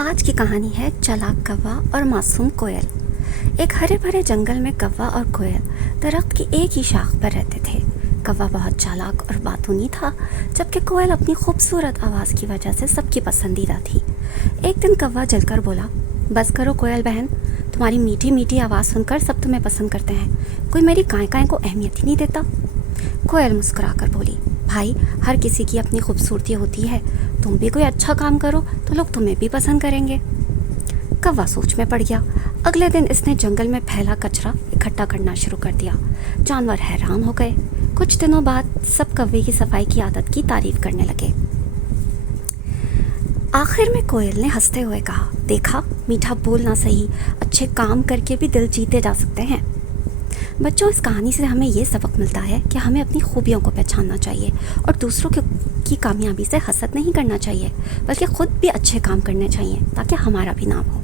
आज की कहानी है चालाक कौवा और मासूम कोयल। एक हरे भरे जंगल में कौवा और कोयल दरख्त की एक ही शाख पर रहते थे। कौवा बहुत चालाक और बातूनी था, जबकि कोयल अपनी खूबसूरत आवाज़ की वजह से सबकी पसंदीदा थी। एक दिन कौवा जलकर बोला, बस करो कोयल बहन, तुम्हारी मीठी मीठी आवाज़ सुनकर सब तुम्हें पसंद करते हैं, कोई मेरी काएँ काएँ को अहमियत ही नहीं देता। कोयल मुस्कुराकर बोली, भाई, हर किसी की अपनी खूबसूरती होती है, तुम भी कोई अच्छा काम करो तो लोग तुम्हें भी पसंद करेंगे। कौवा सोच में पड़ गया। अगले दिन इसने जंगल में फैला कचरा इकट्ठा करना शुरू कर दिया। जानवर हैरान हो गए। कुछ दिनों बाद सब कौवे की सफाई की आदत की तारीफ करने लगे। आखिर में कोयल ने हंसते हुए कहा, देखा, मीठा बोलना सही, अच्छे काम करके भी दिल जीते जा सकते हैं। बच्चों, इस कहानी से हमें ये सबक मिलता है कि हमें अपनी खूबियों को पहचानना चाहिए और दूसरों की कामयाबी से हसद नहीं करना चाहिए, बल्कि खुद भी अच्छे काम करने चाहिए ताकि हमारा भी नाम हो।